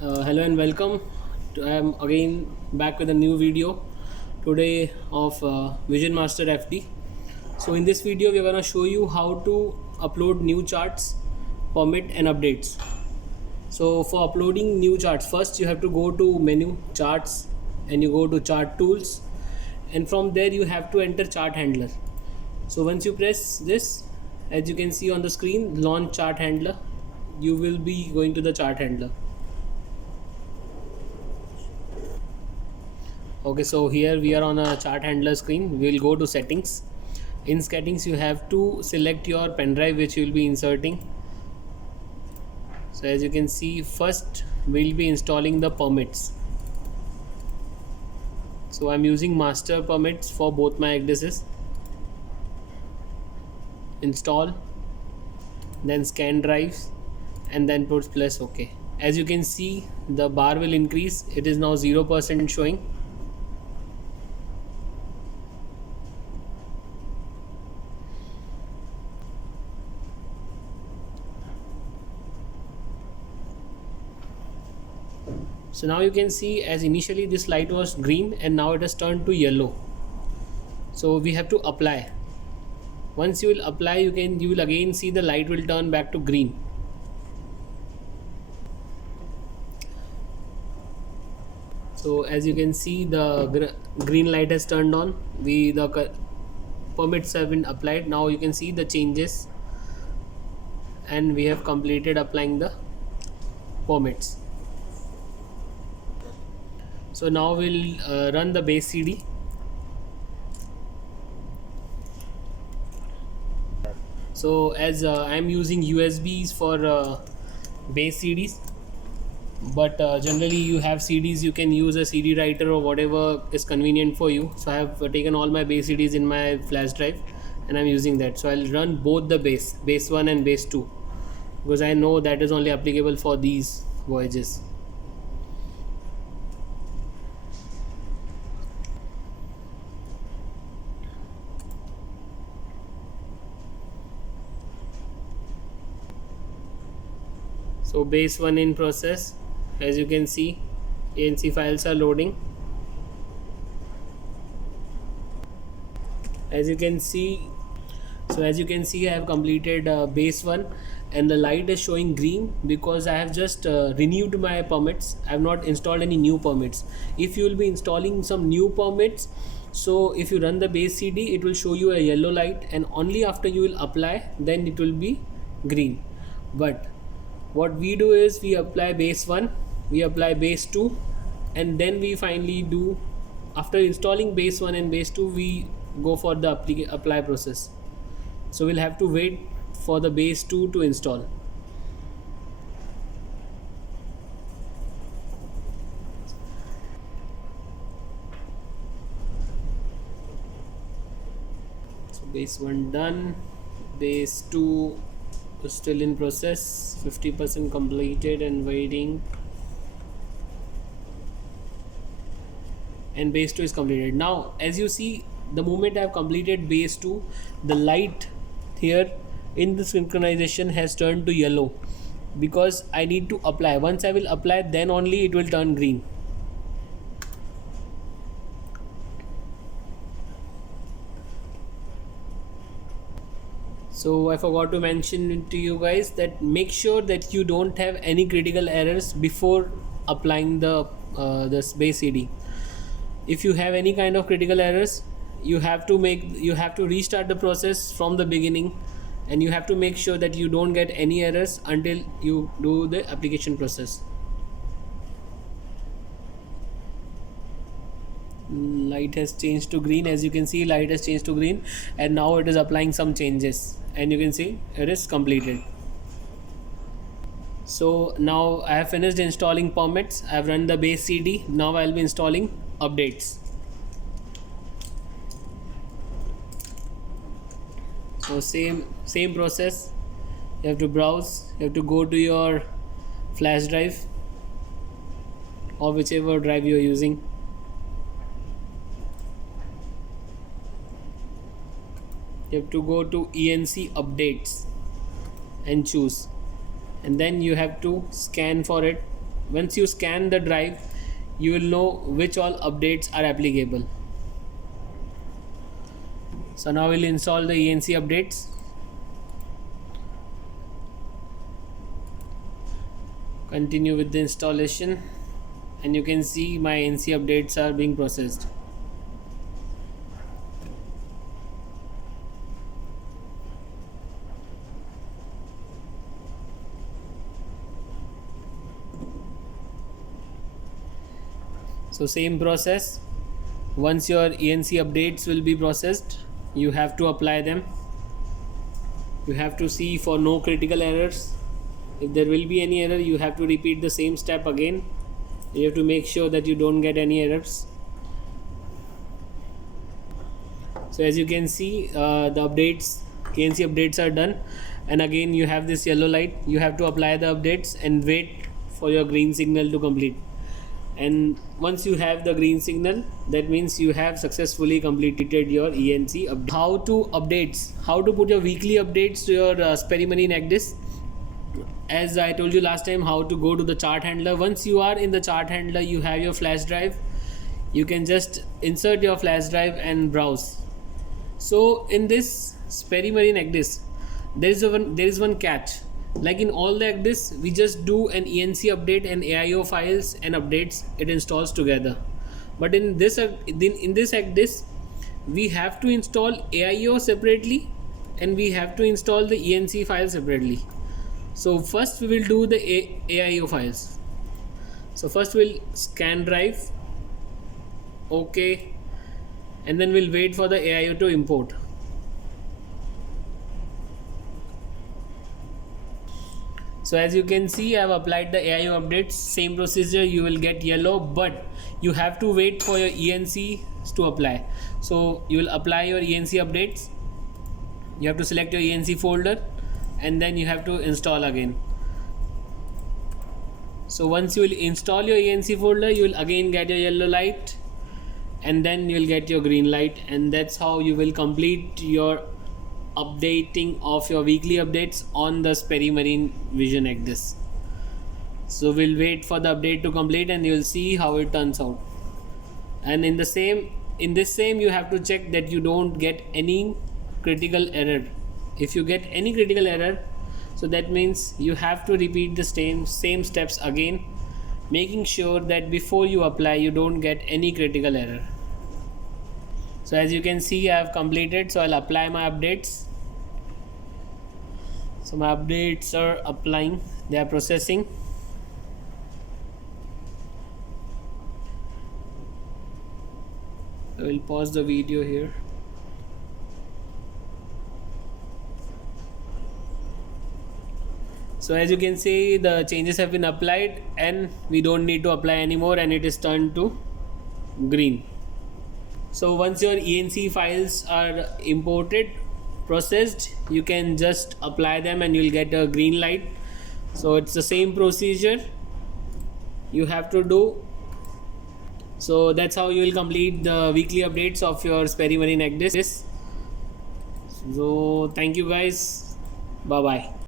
Hello and welcome. I am again back with a new video today of Vision Master FD. So in this video we are going to show you how to upload new charts, permit and updates. So for uploading new charts, first you have to go to menu charts and you go to chart tools, and from there you have to enter chart handler. So once you press this, as you can see on the screen, launch chart handler, you will be going to the chart handler. Okay, so here we are on a chart handler screen. We will go to settings. In settings you have to select your pen drive which you will be inserting. So as you can see, first we'll be installing the permits. So I'm using master permits for both my addresses. Install, then scan drives, and then puts plus OK. As you can see, the bar will increase. It is now 0% showing. So now you can see, as initially this light was green and now it has turned to yellow. So we have to apply. Once you will apply, you will again see the light will turn back to green. So as you can see, the green light has turned on. The permits have been applied. Now you can see the changes, and we have completed applying the permits. So now we'll run the base CD. So as I'm using USBs for base CDs, but generally you have CDs, you can use a CD writer or whatever is convenient for you. So I have taken all my base CDs in my flash drive and I'm using that. So I'll run both the base 1 and base 2, because I know that is only applicable for these voyages. So base 1 in process. As you can see, ANC files are loading. As you can see, I have completed base 1 and the light is showing green because I have just renewed my permits. I have not installed any new permits. If you will be installing some new permits, so if you run the base CD, it will show you a yellow light, and only after you will apply, then it will be green. But what we do is we apply base 1, we apply base 2, and then we finally do, after installing base 1 and base 2, we go for the apply process. So we'll have to wait for the base 2 to install. So base 1 done, base 2 is still in process, 50% completed and waiting, and base 2 is completed. Now as you see, the moment I have completed base 2, the light here in the synchronization has turned to yellow because I need to apply. Once I will apply, then only it will turn green. So I forgot to mention to you guys that make sure that you don't have any critical errors before applying the this base CD. If you have any kind of critical errors, you have to restart the process from the beginning, and you have to make sure that you don't get any errors until you do the application process. Light has changed to green. As you can see, light has changed to green, and now it is applying some changes, and you can see it is completed. So now I have finished installing permits. I have run the base CD. Now I will be installing updates. So same process. You have to browse, you have to go to your flash drive or whichever drive you are using. You have to go to Enc Updates and choose, and then you have to scan for it once you scan the drive, you will know which all updates are applicable. So now we'll install the Enc updates. Continue with the installation, and you can see my Enc updates are being processed. So same process. Once your Enc updates will be processed, you have to apply them. You have to see for no critical errors. If there will be any error, you have to repeat the same step again. You have to make sure that you don't get any errors. So as you can see, the updates, Enc updates are done, and again you have this yellow light. You have to apply the updates and wait for your green signal to complete. And once you have the green signal, that means you have successfully completed your Enc update. How to put your weekly updates to your Sperry Marine-Enc disk. As I told you last time, how to go to the chart handler. Once you are in the chart handler, you have your flash drive. You can just insert your flash drive and browse. So in this Sperry Marine-Enc disk, there is one catch. Like in all the Enc disks, we just do an Enc update and AIO files and updates, it installs together. But in this Enc disk, we have to install AIO separately and we have to install the Enc file separately. So first we will do the AIO files. So first we'll scan drive, okay, and then we'll wait for the AIO to import. So as you can see, I have applied the AIO updates. Same procedure, you will get yellow, but you have to wait for your Enc to apply. So you will apply your Enc updates. You have to select your Enc folder, and then you have to install again. So once you will install your Enc folder, you will again get your yellow light, and then you will get your green light, and that's how you will complete your updating of your weekly updates on the Sperry Marine Vision Enc disk. So we'll wait for the update to complete and you'll see how it turns out. And in this same you have to check that you don't get any critical error. If you get any critical error, so that means you have to repeat the same steps again, making sure that before you apply you don't get any critical error. So as you can see, I have completed, so I'll apply my updates. So my updates are applying, they are processing. I will pause the video here. So as you can see, the changes have been applied and we don't need to apply anymore, and it is turned to green. So once your Enc files are imported, processed, you can just apply them and you'll get a green light. So it's the same procedure you have to do. So that's how you will complete the weekly updates of your Sperry Marine-Enc disk. So thank you guys, bye bye.